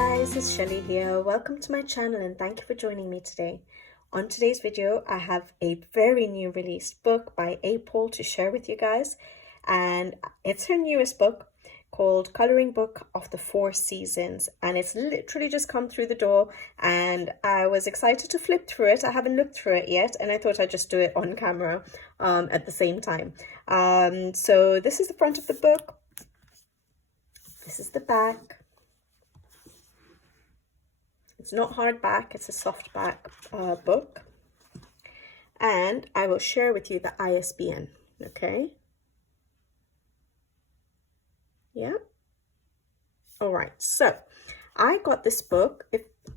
guys, it's Shelly here. Welcome to my channel and thank you for joining me today. On today's video, I have a very new released book by Aeppol to share with you guys, and it's her newest book called Colouring Book of the Four Seasons, and it's literally just come through the door and I was excited to flip through it. I haven't looked through it yet and I thought I'd just do it on camera at the same time. So this is the front of the book. This is the back. It's not hardback, it's a softback book. And I will share with you the ISBN, okay? Yeah. All right, so I got this book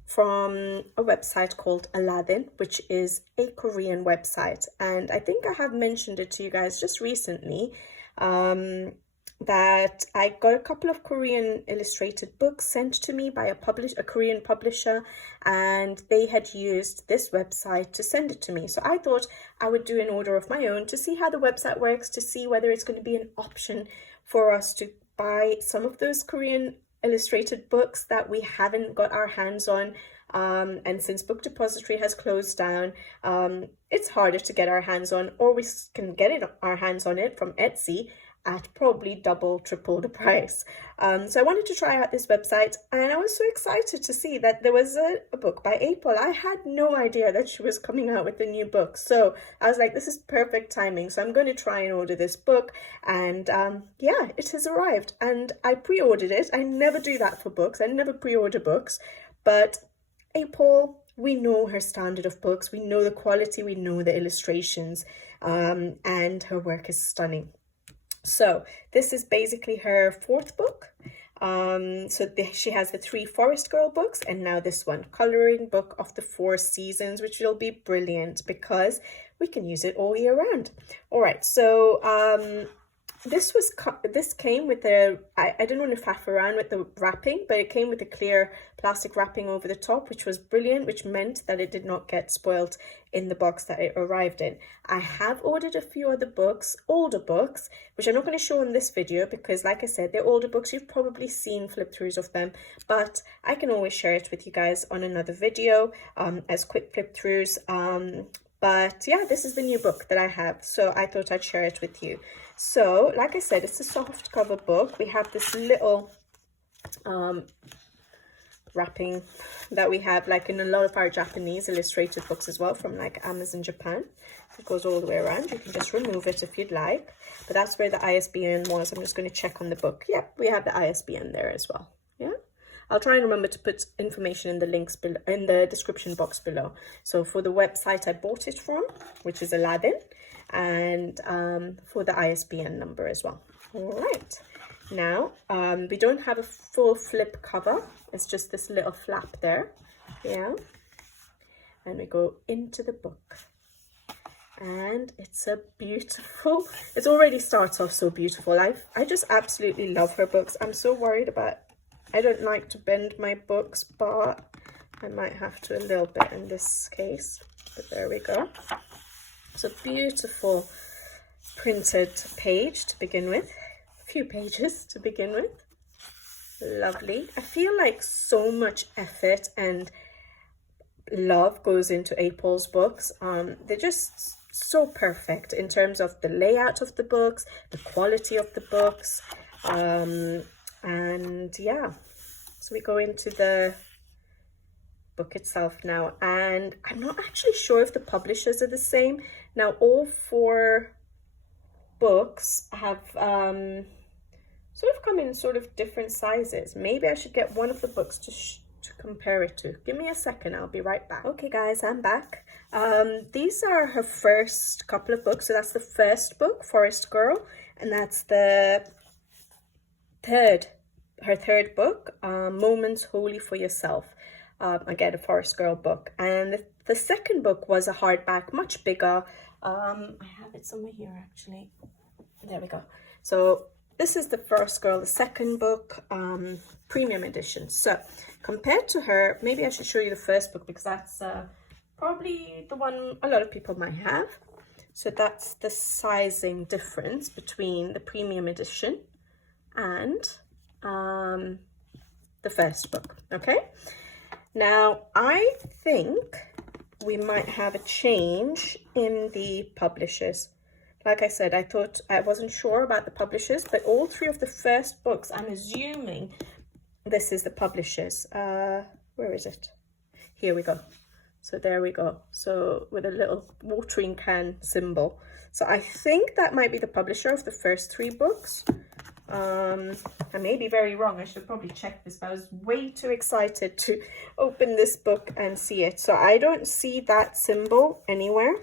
from a website called Aladdin, which is a Korean website. And I think I have mentioned it to you guys just recently, that I got a couple of Korean illustrated books sent to me by a Korean publisher, and they had used this website to send it to me. So I thought I would do an order of my own to see how the website works, to see whether it's going to be an option for us to buy some of those Korean illustrated books that we haven't got our hands on. And since Book Depository has closed down, it's harder to get our hands on, or we can get our hands on it from Etsy at probably double, triple the price. So I wanted to try out this website, and I was so excited to see that there was a book by Aeppol. I had no idea that she was coming out with a new book. So I was like, this is perfect timing. So I'm going to try and order this book. And yeah, it has arrived. And I pre-ordered it. I never do that for books. I never pre-order books. But Aeppol, we know her standard of books. We know the quality. We know the illustrations. And her work is stunning. So this is basically her fourth book. She has the 3 Forest Girl books, and now this one, Colouring Book of the Four Seasons, which will be brilliant because we can use it all year round. All right, so this came with a, I didn't want to faff around with the wrapping, but it came with a clear plastic wrapping over the top, which was brilliant, which meant that it did not get spoiled in the box that it arrived in. I have ordered a few other books, older books, which I'm not going to show in this video because, like I said, they're older books. You've probably seen flip-throughs of them, but I can always share it with you guys on another video as quick flip-throughs. But yeah, this is the new book that I have, so I thought I'd share it with you. So, like I said, it's a soft cover book. We have this little wrapping that we have like in a lot of our Japanese illustrated books as well, from like Amazon Japan. It goes all the way around. You can just remove it if you'd like, but that's where the ISBN was. I'm just going to check on the book. Yep, we have the ISBN there as well. Yeah, I'll try and remember to put information in the links below, in the description box below. So for the website I bought it from, which is Aladdin, and for the ISBN number as well. All right, now we don't have a full flip cover. It's just this little flap there. Yeah, and we go into the book, and it's a beautiful, it already starts off so beautiful. I just absolutely love her books. I'm so worried about, I don't like to bend my books, but I might have to a little bit in this case, but there we go. It's a beautiful printed page to begin with, a few pages to begin with. Lovely. I feel like so much effort and love goes into Aeppol's books. They're just so perfect in terms of the layout of the books, the quality of the books, and yeah, so we go into the book itself now, and I'm not actually sure if the publishers are the same. Now all 4 books have sort of come in sort of different sizes. Maybe I should get one of the books to compare it to. Give me a second, I'll be right back. Okay guys, I'm back. These are her first couple of books. So that's the first book, Forest Girl, and that's the her third book, Moments Wholly for Yourself. Again, a Forest Girl book. And the second book was a hardback, much bigger. I have it somewhere here actually. There we go. So this is the Forest Girl, the second book, premium edition. So compared to her, maybe I should show you the first book because that's probably the one a lot of people might have. So that's the sizing difference between the premium edition and the first book. Okay, now I think we might have a change in the publishers. Like I said, I wasn't sure about the publishers, but all three of the first books, I'm assuming this is the publishers. Where is it? Here we go. So there we go. So with a little watering can symbol. So I think that might be the publisher of the first three books. I may be very wrong. I should probably check this, but I was way too excited to open this book and see it. So I don't see that symbol anywhere.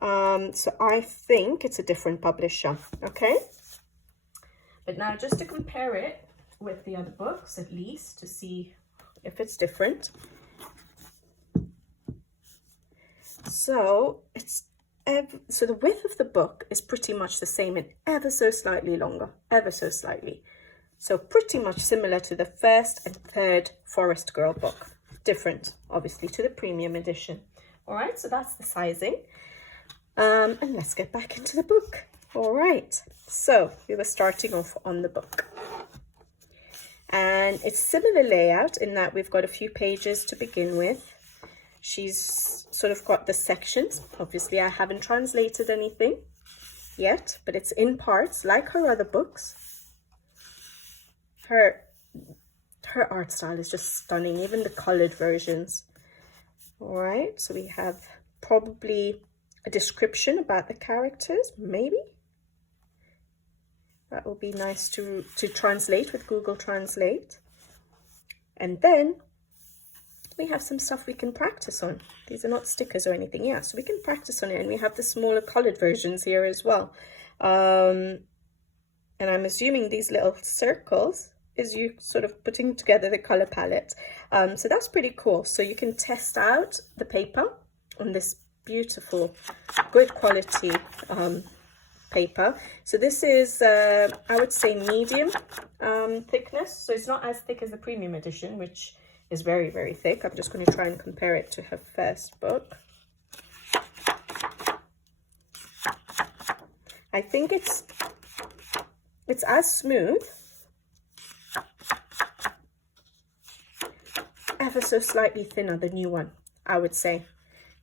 So I think it's a different publisher. Okay. But now just to compare it with the other books, at least to see if it's different. So so the width of the book is pretty much the same and ever so slightly longer, ever so slightly. So pretty much similar to the first and third Forest Girl book. Different, obviously, to the premium edition. All right, so that's the sizing. And let's get back into the book. All right, so we were starting off on the book. And it's similar layout in that we've got a few pages to begin with. She's sort of got the sections. Obviously, I haven't translated anything yet, but it's in parts like her other books. Her art style is just stunning, even the colored versions. All right, so we have probably a description about the characters, maybe. That will be nice to translate with Google Translate. And then we have some stuff we can practice on. These are not stickers or anything. Yeah, so we can practice on it. And we have the smaller colored versions here as well. And I'm assuming these little circles is you sort of putting together the color palette. So that's pretty cool. So you can test out the paper on this beautiful, good quality paper. So this is, I would say, medium thickness. So it's not as thick as the premium edition, which is very, very thick. I'm just going to try and compare it to her first book. I think it's as smooth, ever so slightly thinner, the new one, I would say.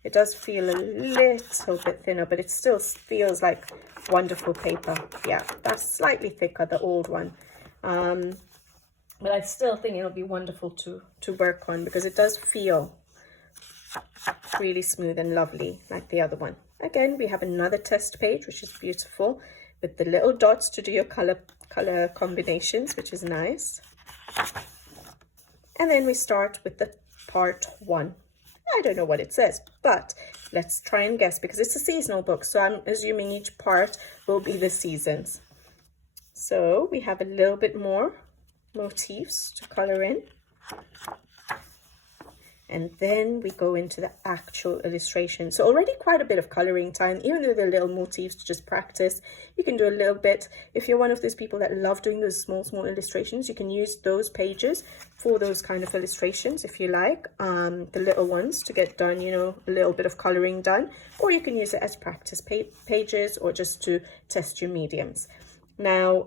It does feel a little bit thinner, but it still feels like wonderful paper. Yeah, that's slightly thicker, the old one. But I still think it'll be wonderful to work on because it does feel really smooth and lovely like the other one. Again, we have another test page, which is beautiful, with the little dots to do your color combinations, which is nice. And then we start with the part 1. I don't know what it says, but let's try and guess because it's a seasonal book. So I'm assuming each part will be the seasons. So we have a little bit more motifs to color in. And then we go into the actual illustration. So already quite a bit of coloring time, even though they're little motifs to just practice. You can do a little bit. If you're one of those people that love doing those small illustrations, you can use those pages for those kind of illustrations if you like. The little ones to get done, you know, a little bit of coloring done. Or you can use it as practice pages or just to test your mediums. Now,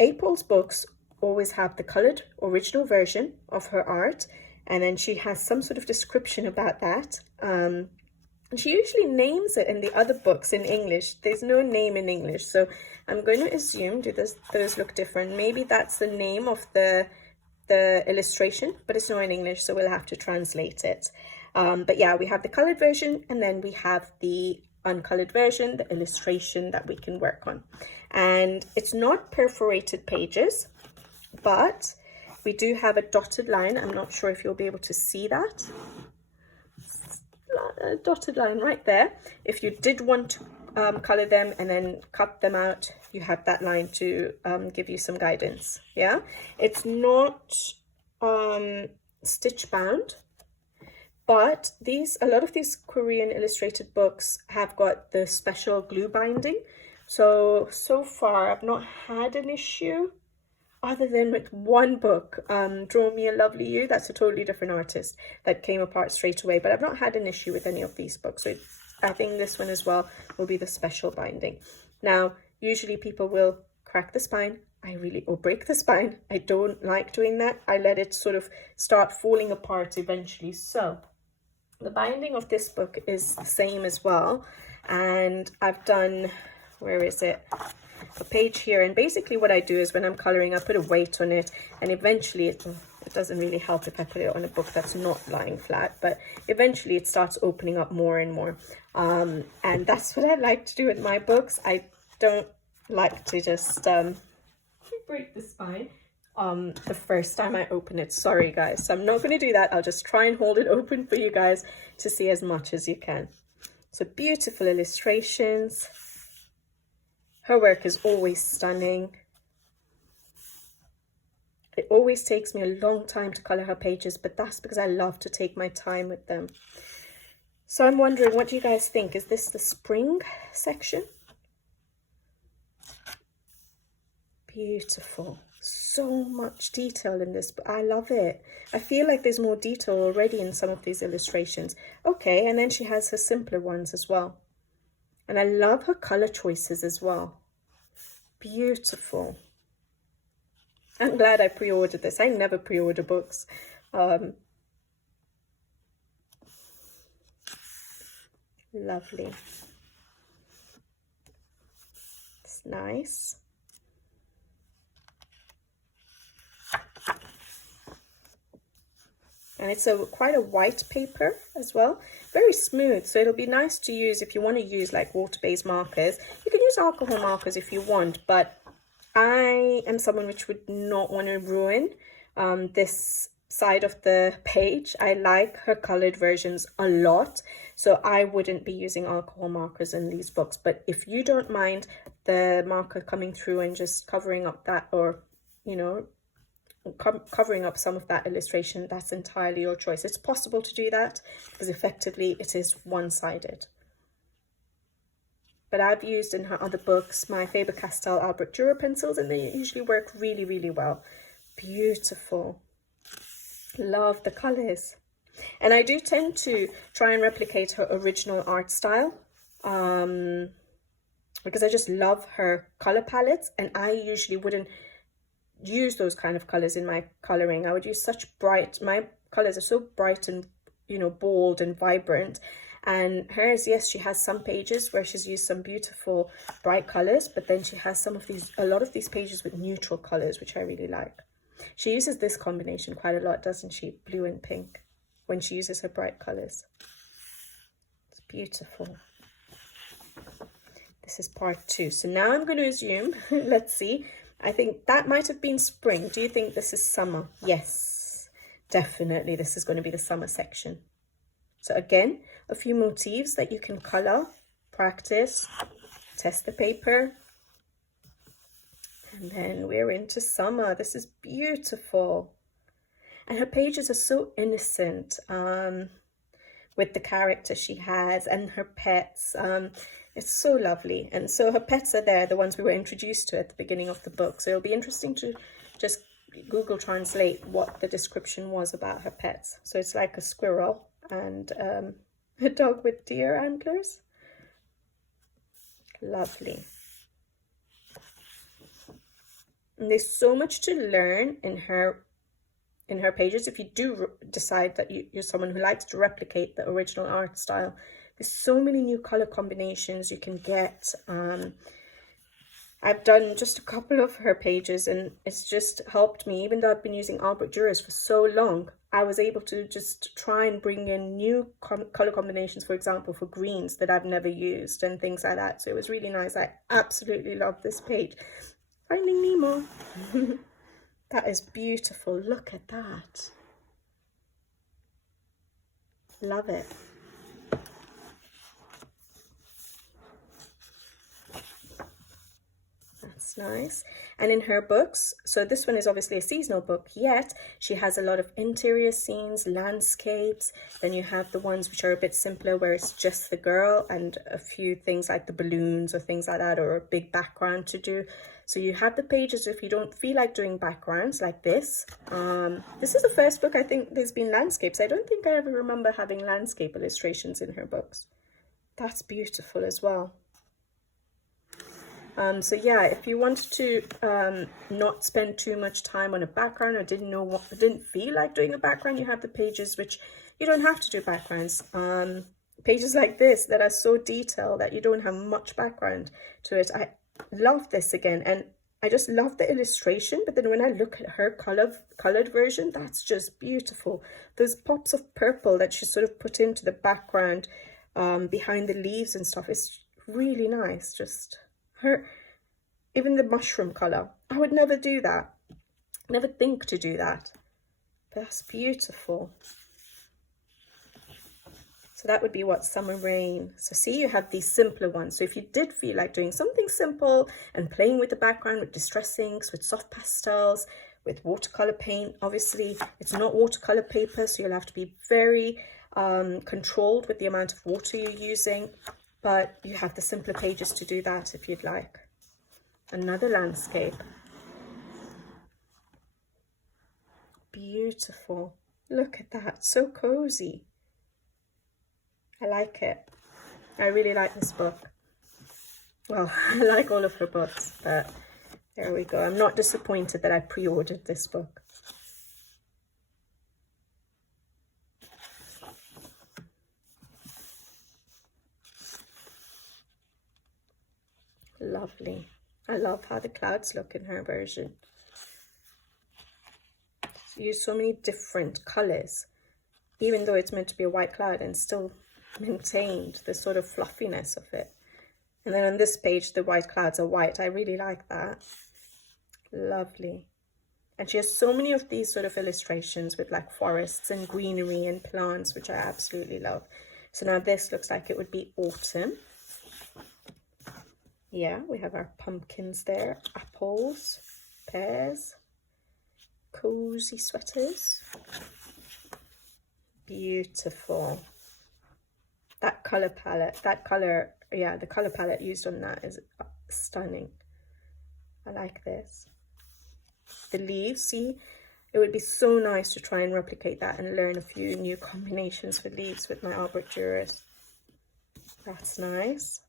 Aeppol's books always have the colored original version of her art. And then she has some sort of description about that. And she usually names it in the other books in English. There's no name in English. So I'm going to assume, do those look different? Maybe that's the name of the illustration, but it's not in English, so we'll have to translate it. But yeah, we have the colored version, and then we have the uncolored version, the illustration that we can work on. And it's not perforated pages, but we do have a dotted line. I'm not sure if you'll be able to see that. A dotted line right there. If you did want to color them and then cut them out, you have that line to give you some guidance. Yeah, it's not stitch bound, but a lot of these Korean illustrated books have got the special glue binding. So far I've not had an issue. Other than with one book, Draw Me a Lovely You, that's a totally different artist that came apart straight away. But I've not had an issue with any of these books. So I think this one as well will be the special binding. Now, usually people will crack the spine, or break the spine. I don't like doing that. I let it sort of start falling apart eventually. So the binding of this book is the same as well. And I've done, where is it? A page here. And basically what I do is when I'm coloring, I put a weight on it, and eventually it doesn't really help if I put it on a book that's not lying flat, but eventually it starts opening up more and more. And that's what I like to do with my books. I don't like to just break the spine the first time I open it. Sorry guys, so I'm not going to do that. I'll just try and hold it open for you guys to see as much as you can. So beautiful illustrations. Her work is always stunning. It always takes me a long time to color her pages, but that's because I love to take my time with them. So I'm wondering, what do you guys think? Is this the spring section? Beautiful. So much detail in this, but I love it. I feel like there's more detail already in some of these illustrations. Okay, and then she has her simpler ones as well. And I love her color choices as well. Beautiful. I'm glad I pre-ordered this. I never pre-order books. Lovely. It's nice. And it's quite a white paper as well, very smooth, so it'll be nice to use if you want to use like water-based markers. You can use alcohol markers if you want, but I am someone which would not want to ruin this side of the page. I like her colored versions a lot, so I wouldn't be using alcohol markers in these books. But if you don't mind the marker coming through and just covering up that, or you know, covering up some of that illustration, that's entirely your choice. It's possible to do that because effectively it is one-sided. But I've used in her other books my Faber-Castell Albrecht Dürer pencils, and they usually work really, really well. Beautiful. Love the colors. And I do tend to try and replicate her original art style because I just love her color palettes, and I usually wouldn't use those kind of colors in my coloring. I would use such bright, my colors are so bright and, you know, bold and vibrant. And hers, yes, she has some pages where she's used some beautiful bright colors, but then she has a lot of these pages with neutral colors, which I really like. She uses this combination quite a lot, doesn't she? Blue and pink, when she uses her bright colors. It's beautiful. This is part 2. So now I'm going to assume, let's see, I think that might have been spring. Do you think this is summer? Yes, definitely this is going to be the summer section. So again, a few motifs that you can color, practice, test the paper. And then we're into summer. This is beautiful. And her pages are so innocent with the character she has and her pets. It's so lovely. And so her pets are there, the ones we were introduced to at the beginning of the book. So it'll be interesting to just Google translate what the description was about her pets. So it's like a squirrel and a dog with deer antlers. Lovely. And there's so much to learn in her pages. If you do decide that you're someone who likes to replicate the original art style, there's so many new color combinations you can get. I've done just a couple of her pages, and it's just helped me. Even though I've been using Albrecht Dürers for so long, I was able to just try and bring in new color combinations, for example, for greens that I've never used and things like that. So it was really nice. I absolutely love this page. Finding Nemo. That is beautiful. Look at that. Love it. That's nice. And in her books, so this one is obviously a seasonal book, yet she has a lot of interior scenes, landscapes. Then you have the ones which are a bit simpler, where it's just the girl and a few things like the balloons or things like that, or a big background to do. So you have the pages if you don't feel like doing backgrounds like this. This is the first book I think there's been landscapes. I don't think I ever remember having landscape illustrations in her books. That's beautiful as well. So yeah, if you wanted to not spend too much time on a background, or didn't feel like doing a background, you have the pages which you don't have to do backgrounds. Pages like this that are so detailed that you don't have much background to it. I love this again, and I just love the illustration, but then when I look at her colored version, that's just beautiful. Those pops of purple that she sort of put into the background behind the leaves and stuff is really nice. Just her, even the mushroom color. I would never do that. Never think to do that. But that's beautiful. So that would be what, Summer Rain. So see, you have these simpler ones. So if you did feel like doing something simple and playing with the background with distress inks, with soft pastels, with watercolor paint, obviously it's not watercolor paper, so you'll have to be very controlled with the amount of water you're using, but you have the simpler pages to do that if you'd like. Another landscape. Beautiful. Look at that, so cozy. I like it. I really like this book. Well, I like all of her books, but there we go. I'm not disappointed that I pre-ordered this book. Lovely. I love how the clouds look in her version. She used so many different colors, even though it's meant to be a white cloud, and still maintained the sort of fluffiness of it. And then on this page, the white clouds are white. I really like that. Lovely. And she has so many of these sort of illustrations with like forests and greenery and plants, which I absolutely love. So now this looks like it would be autumn. Yeah, we have our pumpkins there, apples, pears, cozy sweaters. Beautiful. That color palette, the color palette used on that is stunning. I like this. The leaves, see, it would be so nice to try and replicate that and learn a few new combinations for leaves with my Albert Duras. That's nice.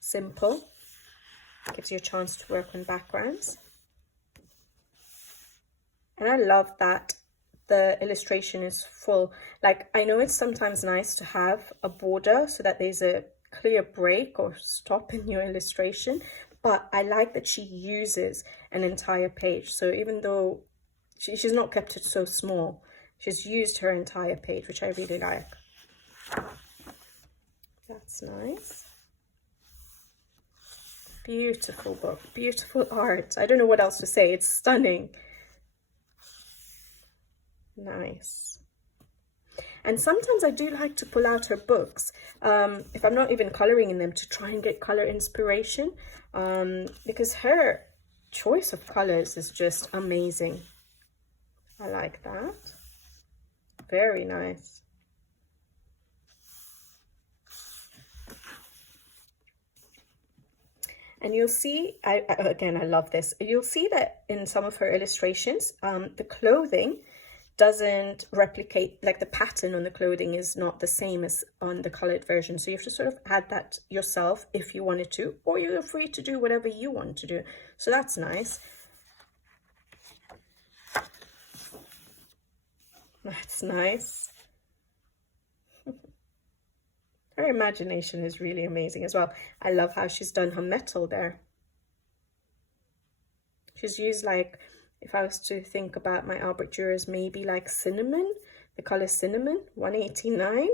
Simple. Gives you a chance to work on backgrounds. And I love that the illustration is full. Like, I know it's sometimes nice to have a border so that there's a clear break or stop in your illustration, but I like that she uses an entire page. So even though she's not kept it so small, she's used her entire page, which I really like. That's nice. Beautiful book, beautiful art. I don't know what else to say. It's stunning. Nice. And sometimes I do like to pull out her books, if I'm not even coloring in them, to try and get color inspiration, because her choice of colors is just amazing. I like that. Very nice. And you'll see, again, I love this. You'll see that in some of her illustrations, the clothing doesn't replicate, like the pattern on the clothing is not the same as on the colored version. So you have to sort of add that yourself if you wanted to, or you're free to do whatever you want to do. So that's nice. That's nice. Her imagination is really amazing as well. I love how she's done her metal there. She's used, like, if I was to think about my Albert Duras, maybe like cinnamon, the color cinnamon, 189.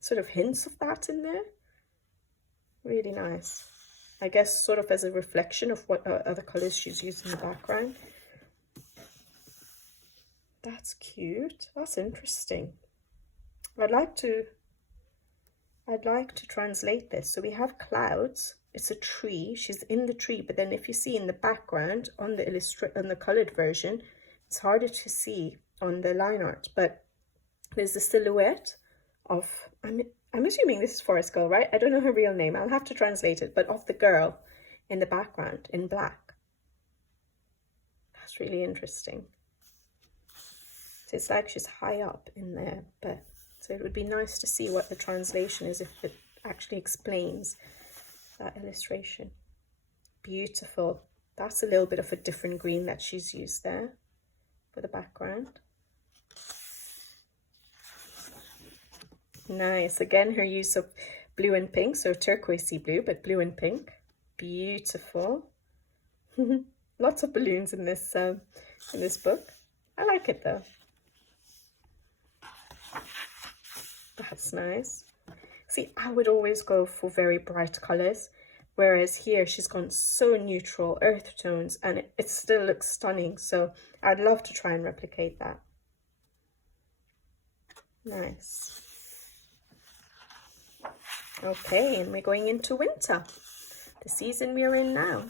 Sort of hints of that in there. Really nice. I guess sort of as a reflection of what other colors she's used in the background. That's cute. That's interesting. I'd like to translate this. So we have clouds. It's a tree. She's in the tree, but then if you see in the background on the colored version, it's harder to see on the line art. But there's the silhouette of, I'm assuming this is Forest Girl, right? I don't know her real name. I'll have to translate it, but of the girl in the background in black. That's really interesting. So it's like she's high up in there, but so it would be nice to see what the translation is, if it actually explains that illustration. Beautiful. That's a little bit of a different green that she's used there for the background. Nice. Again, her use of blue and pink, so turquoisey blue, but blue and pink. Beautiful. Lots of balloons in this book. I like it though. That's nice. See, I would always go for very bright colors, whereas here she's gone so neutral, earth tones, and it still looks stunning. So I'd love to try and replicate that. Nice. Okay, and we're going into winter, the season we're in now.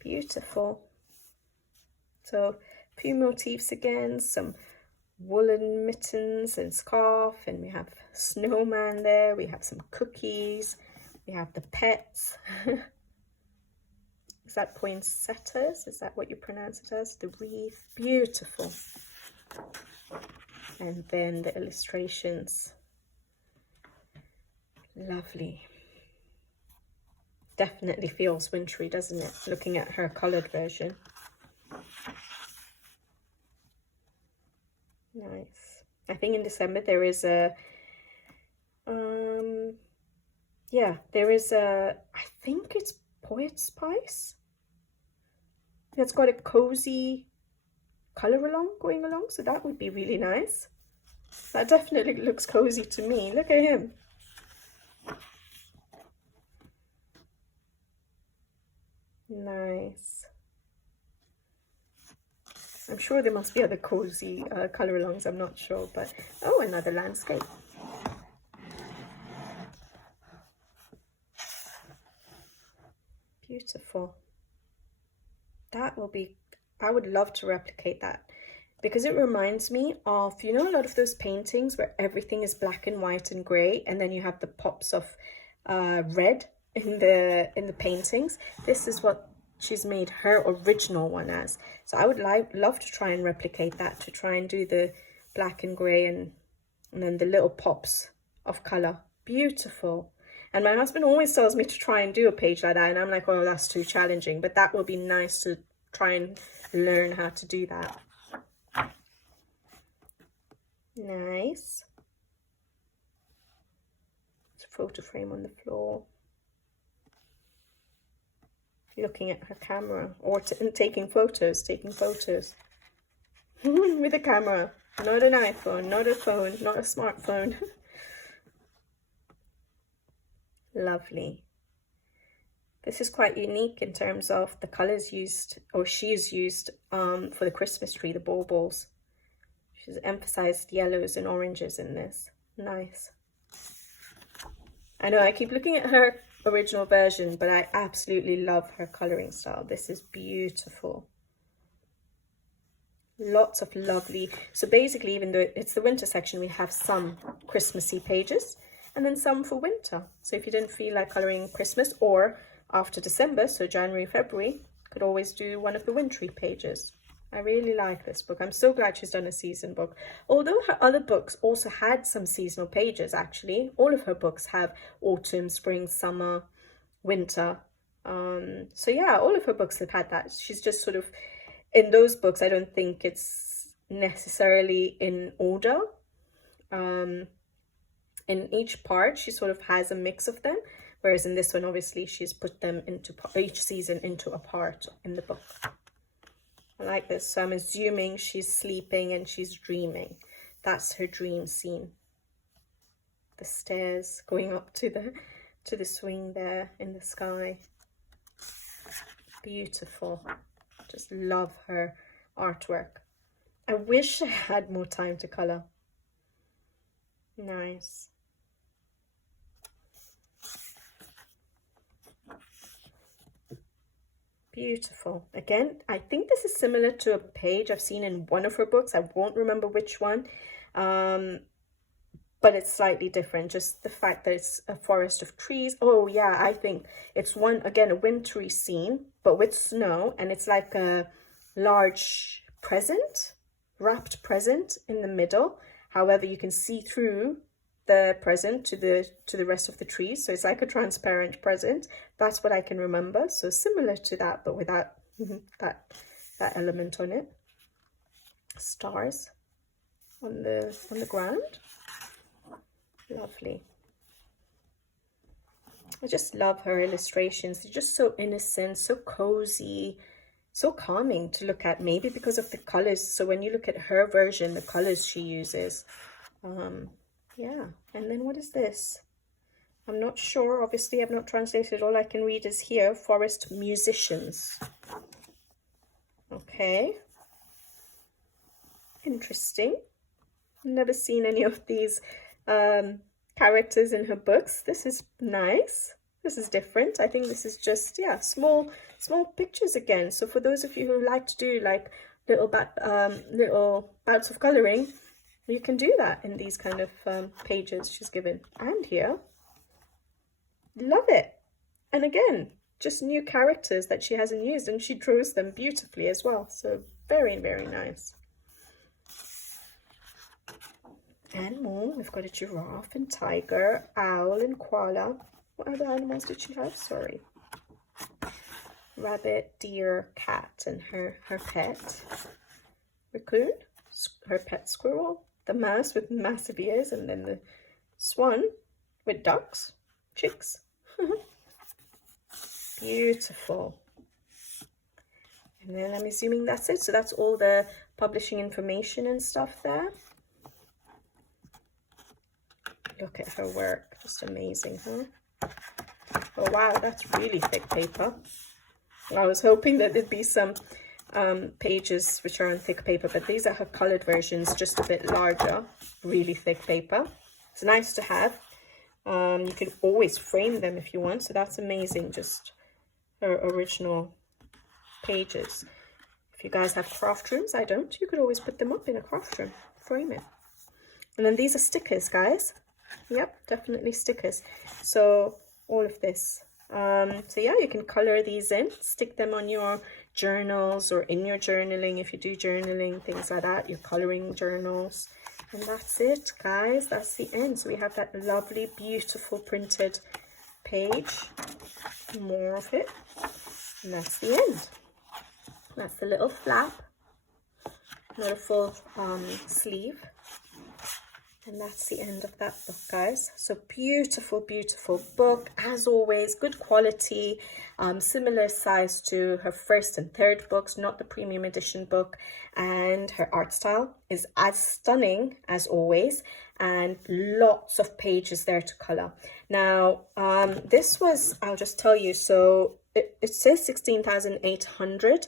Beautiful. So a few motifs again, some woolen mittens and scarf, and we have snowman there, we have some cookies, we have the pets. Is that poinsettias? Is that what you pronounce it as? The wreath. Beautiful. And then the illustrations. Lovely. Definitely feels wintry, doesn't it? Looking at her coloured version. Nice. I think in December there is a I think it's Poet Spice. It's got a cozy colour along going along, so that would be really nice. That definitely looks cozy to me. Look at him. Nice. I'm sure there must be other cozy colour alongs, I'm not sure, but oh, another landscape. Beautiful. That will be, I would love to replicate that, because it reminds me of, you know, a lot of those paintings where everything is black and white and grey, and then you have the pops of red in the paintings. This is what she's made her original one as. So I would love to try and replicate that, to try and do the black and grey and then the little pops of colour. Beautiful. And my husband always tells me to try and do a page like that, and I'm like, oh, that's too challenging, but that will be nice to try and learn how to do that. Nice. It's a photo frame on the floor. Looking at her camera, or taking photos with a camera, not an iPhone, not a phone, not a smartphone. Lovely. This is quite unique in terms of the colors used, or she's used for the Christmas tree, the baubles. She's emphasized yellows and oranges in this. Nice. I know I keep looking at her original version, but I absolutely love her coloring style. This is beautiful. Lots of lovely, so basically, even though it's the winter section, we have some Christmassy pages and then some for winter. So if you didn't feel like coloring Christmas, or after December, so January, February, could always do one of the wintry pages. I really like this book. I'm so glad she's done a season book. Although her other books also had some seasonal pages, actually. All of her books have autumn, spring, summer, winter. So yeah, all of her books have had that. She's just sort of, in those books, I don't think it's necessarily in order. In each part, she sort of has a mix of them. Whereas in this one, obviously, she's put them into each season into a part in the book. I like this. So I'm assuming she's sleeping and she's dreaming. That's her dream scene. The stairs going up to the swing there in the sky. Beautiful. Just love her artwork. I wish I had more time to colour. Nice. Beautiful. Again, I think this is similar to a page I've seen in one of her books. I won't remember which one, but it's slightly different. Just the fact that it's a forest of trees. Oh yeah, I think it's one, again, a wintry scene, but with snow, and it's like a large present, wrapped present in the middle. However, you can see through the present to the rest of the trees. So it's like a transparent present. That's what I can remember. So similar to that, but without that element on it. Stars on the ground. Lovely. I just love her illustrations. They're just so innocent, so cozy, so calming to look at, maybe because of the colors. So when you look at her version, the colors she uses, yeah. And then what is this? I'm not sure. Obviously, I've not translated. All I can read is here, forest musicians. Okay. Interesting. Never seen any of these characters in her books. This is nice. This is different. I think this is just, yeah, small pictures again. So for those of you who like to do like little bouts of coloring, you can do that in these kind of pages she's given. And here, love it. And again, just new characters that she hasn't used, and she draws them beautifully as well. So very, very nice. And more, we've got a giraffe and tiger, owl and koala. What other animals did she have? Sorry. Rabbit, deer, cat, and her pet. Raccoon, her pet squirrel. The mouse with massive ears, and then the swan with ducks, chicks. Beautiful. And then I'm assuming that's it. So that's all the publishing information and stuff there. Look at her work, just amazing, huh? Oh wow, that's really thick paper. I was hoping that there'd be some pages which are on thick paper, but these are her colored versions, just a bit larger, really thick paper. It's nice to have. You can always frame them if you want, so that's amazing, just her original pages. If you guys have craft rooms, I don't, you could always put them up in a craft room, frame it. And then these are stickers, guys. Yep, definitely stickers. So all of this. So yeah, you can color these in, stick them on your journals or in your journaling if you do journaling, things like that, your coloring journals. And that's it, guys. That's the end. So we have that lovely, beautiful printed page. More of it. And that's the end. That's the little flap. Not a full sleeve. And that's the end of that book, guys. So beautiful, beautiful book. As always, good quality, similar size to her first and third books, not the premium edition book. And her art style is as stunning as always. And lots of pages there to color. Now, this was, I'll just tell you, so it says 16,800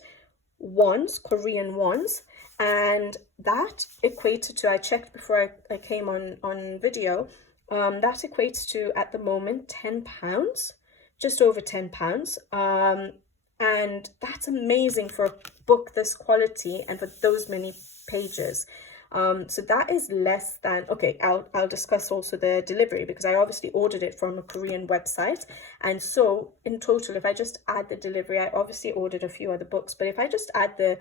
wons, Korean wons. And that equated to, I checked before I came on video, that equates to, at the moment, £10, just over £10. And that's amazing for a book this quality and for those many pages. So that is less than, okay, I'll discuss also the delivery, because I obviously ordered it from a Korean website. And so in total, if I just add the delivery, I obviously ordered a few other books, but if I just add the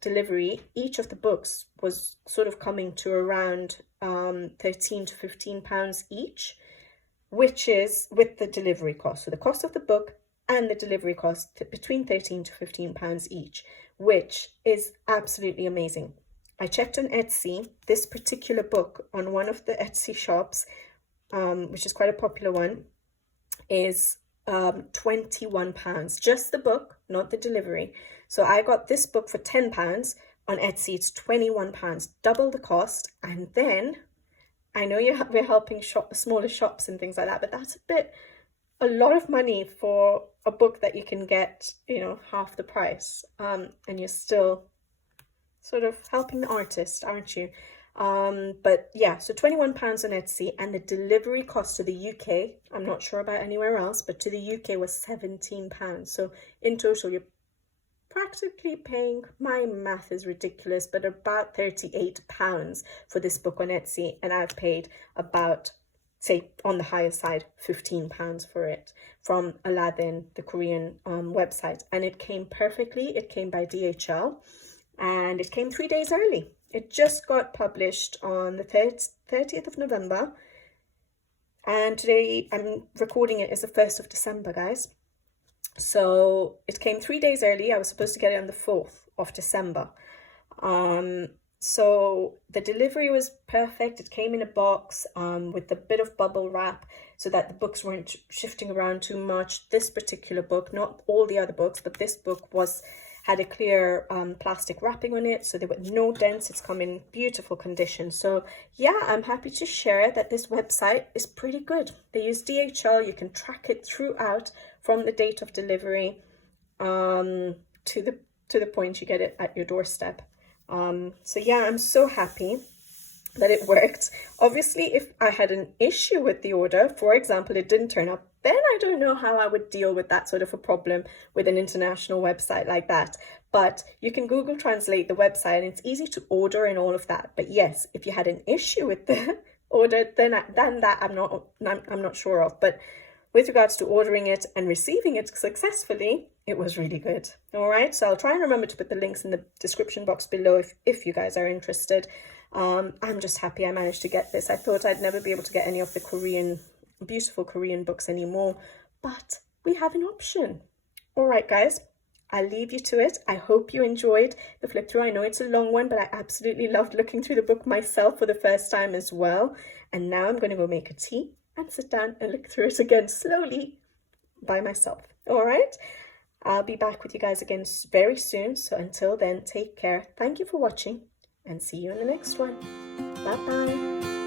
delivery, each of the books was sort of coming to around 13 to 15 pounds each, which is with the delivery cost. So the cost of the book and the delivery cost between 13 to 15 pounds each, which is absolutely amazing. I checked on Etsy, this particular book on one of the Etsy shops, which is quite a popular one, is £21, just the book, not the delivery. So I got this book for £10. On Etsy, it's £21, double the cost. And then I know we're helping smaller shops and things like that, but that's a lot of money for a book that you can get, you know, half the price. And you're still sort of helping the artist, aren't you? But yeah, so £21 on Etsy, and the delivery cost to the UK, I'm not sure about anywhere else, but to the UK was £17. So in total, you're practically paying, my math is ridiculous, but about £38 for this book on Etsy, and I've paid about, say, on the higher side, £15 for it from Aladdin, the Korean website. And it came perfectly. It came by DHL, and it came 3 days early. It just got published on the 30th of November, And today I'm recording it is the 1st of December, guys. So it came 3 days early. I was supposed to get it on the 4th of December. So the delivery was perfect. It came in a box with a bit of bubble wrap so that the books weren't shifting around too much. This particular book, not all the other books, but this book had a clear plastic wrapping on it, so there were no dents. It's come in beautiful condition. So yeah, I'm happy to share that this website is pretty good. They use DHL. You can track it throughout from the date of delivery to the point you get it at your doorstep. So yeah, I'm so happy that it worked. Obviously, if I had an issue with the order, for example, it didn't turn up, then I don't know how I would deal with that sort of a problem with an international website like that. But you can Google Translate the website and it's easy to order and all of that. But yes, if you had an issue with the order, then that I'm not sure of. But with regards to ordering it and receiving it successfully, it was really good. All right, so I'll try and remember to put the links in the description box below if you guys are interested. I'm just happy I managed to get this. I thought I'd never be able to get any of the beautiful Korean books anymore, but we have an option. All right, guys, I'll leave you to it. I hope you enjoyed the flip through. I know it's a long one, but I absolutely loved looking through the book myself for the first time as well. And now I'm going to go make a tea and sit down and look through it again slowly by myself. All right, I'll be back with you guys again very soon. So until then, take care. Thank you for watching and see you in the next one. Bye bye.